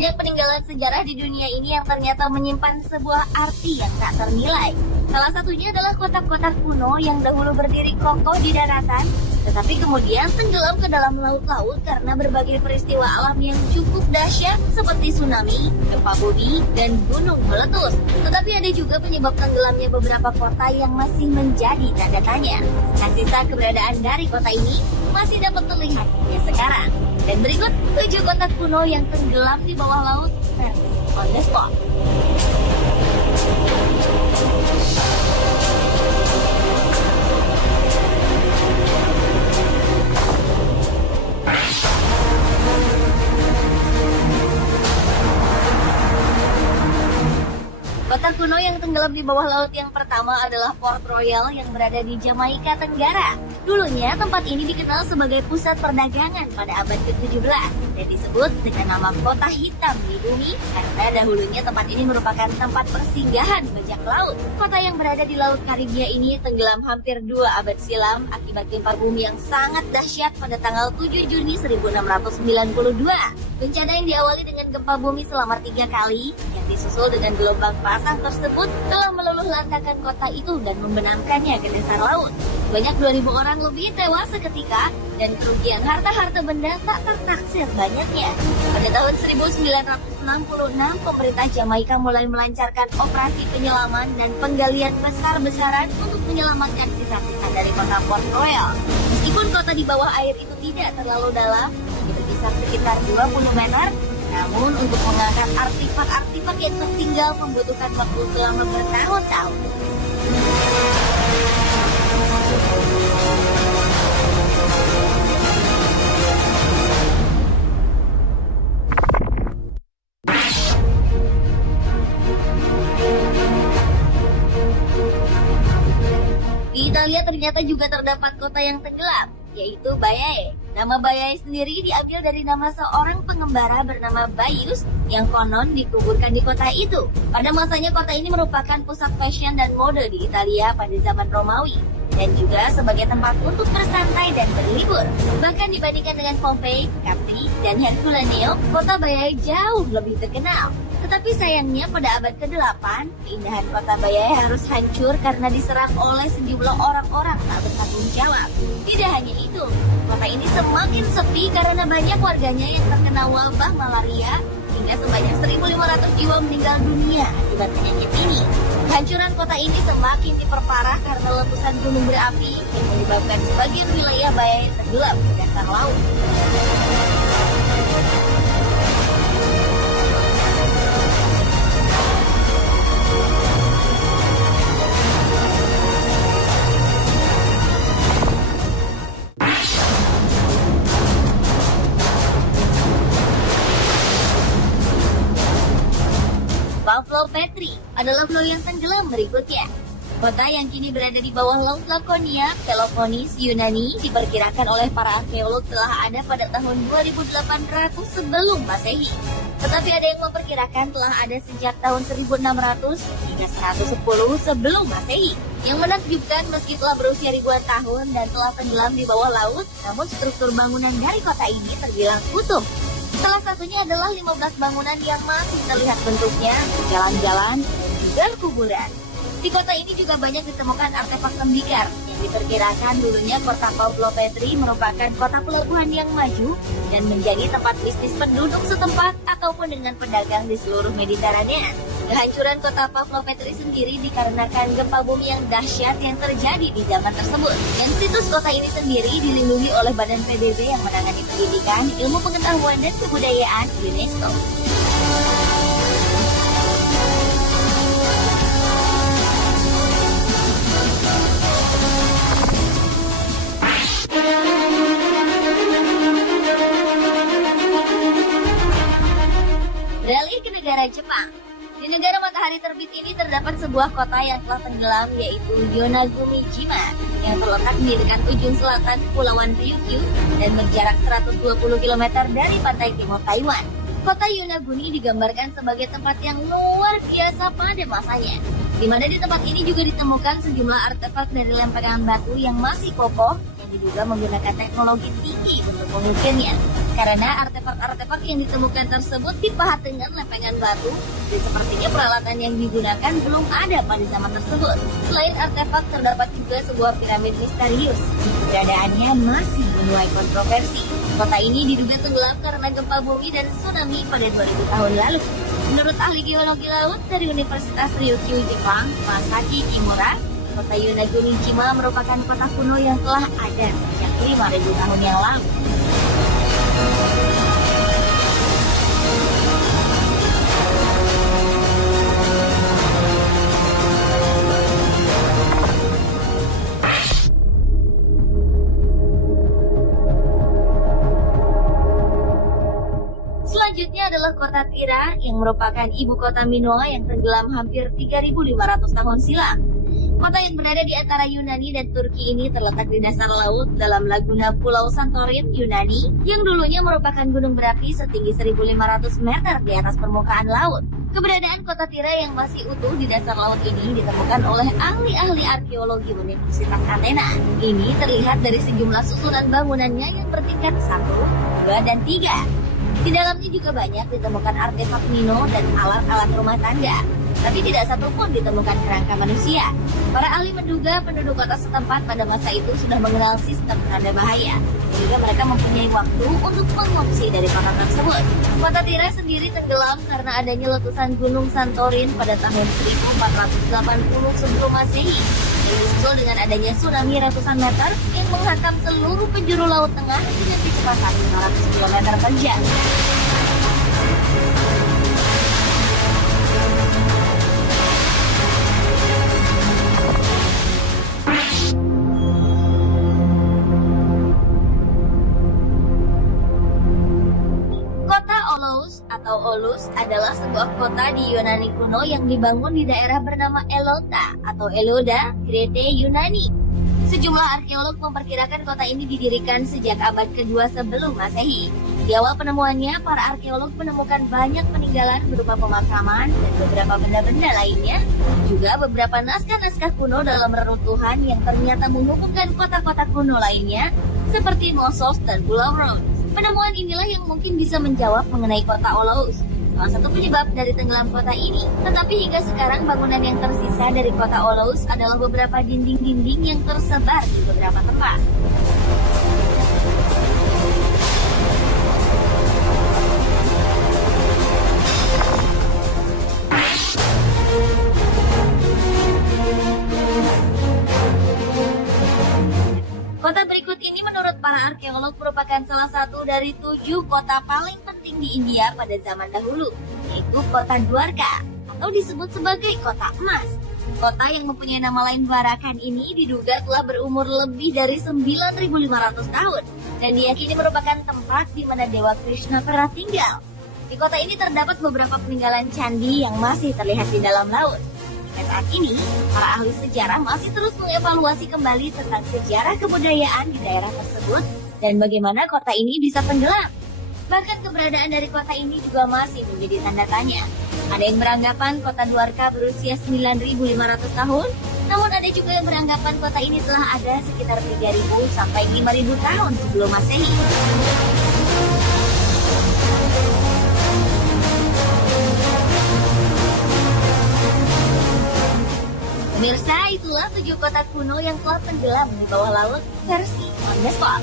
Banyak peninggalan sejarah di dunia ini yang ternyata menyimpan sebuah arti yang tak ternilai. Salah satunya adalah kota-kota kuno yang dahulu berdiri kokoh di daratan, tetapi kemudian tenggelam ke dalam laut-laut karena berbagai peristiwa alam yang cukup dahsyat seperti tsunami, gempa bumi, dan gunung meletus. Tetapi ada juga penyebab tenggelamnya beberapa kota yang masih menjadi tanda tanya. Nah, sisa keberadaan dari kota ini masih dapat terlihat hingga sekarang. Dan berikut 7 kota kuno yang tenggelam di bawah laut versi on the spot. Kota kuno yang tenggelam di bawah laut yang pertama adalah Port Royal yang berada di Jamaika Tenggara. Dulunya tempat ini dikenal sebagai pusat perdagangan pada abad ke-17 dan disebut dengan nama Kota Hitam di Bumi karena dahulunya tempat ini merupakan tempat persinggahan bajak laut. Kota yang berada di Laut Karibia ini tenggelam hampir 2 abad silam akibat gempa bumi yang sangat dahsyat pada tanggal 7 Juni 1692. Bencana yang diawali dengan gempa bumi selama 3 kali yang disusul dengan gelombang pasang tersebut telah meluluh lantakan kota itu dan membenamkannya ke dasar laut. Banyak 2.000 orang lebih tewas seketika dan kerugian harta-harta benda tak tertaksir banyaknya. Pada tahun 1966, pemerintah Jamaika mulai melancarkan operasi penyelaman dan penggalian besar-besaran untuk menyelamatkan sisa-sisa dari kota Port Royal. Meskipun kota di bawah air itu tidak terlalu dalam, berkisar sekitar 20 meter, namun untuk mengangkat artefak-artefak yang tertinggal membutuhkan waktu selama bertahun-tahun. Di Italia ternyata juga terdapat kota yang tenggelam, yaitu Baiae. Nama Baiae sendiri diambil dari nama seorang pengembara bernama Baius yang konon dikuburkan di kota itu. Pada masanya kota ini merupakan pusat fashion dan mode di Italia pada zaman Romawi dan juga sebagai tempat untuk bersantai dan berlibur. Bahkan dibandingkan dengan Pompei, Capri, dan Herculaneum, kota Baiae jauh lebih terkenal. Tetapi sayangnya pada abad ke-8, keindahan kota Baiae harus hancur karena diserang oleh sejumlah orang-orang tak bertanggung jawab. Tidak hanya itu, kota ini semakin sepi karena banyak warganya yang terkena wabah malaria hingga sebanyak 1.500 jiwa meninggal dunia akibat penyakit ini. Kehancuran kota ini semakin diperparah karena letusan gunung berapi yang menyebabkan sebagian wilayah Baiae tenggelam ke dasar laut. Pavlo Petri adalah pulau yang tenggelam berikutnya. Kota yang kini berada di bawah laut Lakonia, Peloponnes, Yunani, diperkirakan oleh para arkeolog telah ada pada tahun 2800 sebelum Masehi. Tetapi ada yang memperkirakan telah ada sejak tahun 1600 hingga 110 sebelum Masehi. Yang menakjubkan meski telah berusia ribuan tahun dan telah tenggelam di bawah laut, namun struktur bangunan dari kota ini terbilang utuh. Salah satunya adalah 15 bangunan yang masih terlihat bentuknya, jalan-jalan, dan juga kuburan. Di kota ini juga banyak ditemukan artefak tembikar yang diperkirakan dulunya kota Pavlo Petri merupakan kota pelabuhan yang maju dan menjadi tempat bisnis penduduk setempat ataupun dengan pedagang di seluruh Mediterania. Kehancuran kota Pavlo Petri sendiri dikarenakan gempa bumi yang dahsyat yang terjadi di zaman tersebut. Dan situs kota ini sendiri dilindungi oleh Badan PBB yang menangani pendidikan, ilmu pengetahuan dan kebudayaan UNESCO. Beralih ke negara Jepang. Di negara matahari terbit ini terdapat sebuah kota yang telah tenggelam, yaitu Yonaguni-jima, yang terletak di dekat ujung selatan Kepulauan Ryukyu dan berjarak 120 km dari pantai timur Taiwan. Kota Yonaguni digambarkan sebagai tempat yang luar biasa pada masanya, di mana di tempat ini juga ditemukan sejumlah artefak dari lempengan batu yang masih kokoh yang diduga menggunakan teknologi tinggi untuk mengukirnya. Karena artefak-artefak yang ditemukan tersebut dipahat dengan lempengan batu, dan sepertinya peralatan yang digunakan belum ada pada zaman tersebut. Selain artefak, terdapat juga sebuah piramid misterius. Keberadaannya masih menuai kontroversi. Kota ini diduga tenggelam karena gempa bumi dan tsunami pada 2000 tahun lalu. Menurut ahli geologi laut dari Universitas Ryukyu, Jepang, Masaki Kimura, kota Yonaguni-jima merupakan kota kuno yang telah ada sejak 5.000 tahun yang lalu. Selanjutnya adalah kota Tira yang merupakan ibu kota Minoa yang tenggelam hampir 3.500 tahun silam. Kota yang berada di antara Yunani dan Turki ini terletak di dasar laut dalam laguna Pulau Santorin, Yunani, yang dulunya merupakan gunung berapi setinggi 1.500 meter di atas permukaan laut. Keberadaan kota Tira yang masih utuh di dasar laut ini ditemukan oleh ahli-ahli arkeologi Universitas Athena. Ini terlihat dari sejumlah susunan bangunannya yang bertingkat 1, 2, dan 3. Di dalamnya juga banyak ditemukan artefak Mino dan alat-alat rumah tangga. Tapi tidak satupun ditemukan kerangka manusia. Para ahli menduga penduduk kota setempat pada masa itu sudah mengenal sistem tanda bahaya, sehingga mereka mempunyai waktu untuk mengungsi dari kota tersebut. Kota Tira sendiri tenggelam karena adanya letusan Gunung Santorin pada tahun 1480 sebelum Masehi. Yang disusul dengan adanya tsunami ratusan meter yang menghantam seluruh penjuru Laut Tengah dengan kecepatan 500 km per jam. Atau Olus adalah sebuah kota di Yunani kuno yang dibangun di daerah bernama Elota atau Eloda, Krete, Yunani. Sejumlah arkeolog memperkirakan kota ini didirikan sejak abad kedua sebelum Masehi. Di awal penemuannya, para arkeolog menemukan banyak peninggalan berupa pemakaman dan beberapa benda-benda lainnya, juga beberapa naskah-naskah kuno dalam reruntuhan yang ternyata menghubungkan kota-kota kuno lainnya seperti Knossos dan Pulau Rhodes. Penemuan inilah yang mungkin bisa menjawab mengenai kota Olous, salah satu penyebab dari tenggelam kota ini. Tetapi hingga sekarang bangunan yang tersisa dari kota Olous adalah beberapa dinding-dinding yang tersebar di beberapa tempat. Kota berikut ini menurut para arkeolog merupakan salah satu dari 7 kota paling penting di India pada zaman dahulu, yaitu kota Dwarka, atau disebut sebagai kota emas. Kota yang mempunyai nama lain Dwarakan ini diduga telah berumur lebih dari 9.500 tahun, dan diyakini merupakan tempat di mana Dewa Krishna pernah tinggal. Di kota ini terdapat beberapa peninggalan candi yang masih terlihat di dalam laut. Saat ini, para ahli sejarah masih terus mengevaluasi kembali tentang sejarah kebudayaan di daerah tersebut dan bagaimana kota ini bisa tenggelam. Bahkan keberadaan dari kota ini juga masih menjadi tanda tanya. Ada yang beranggapan kota Dwarka berusia 9.500 tahun, namun ada juga yang beranggapan kota ini telah ada sekitar 3.000 sampai 5.000 tahun sebelum Masehi. Pemirsa, itulah 7 kota kuno yang telah tenggelam di bawah laut versi On The Spot.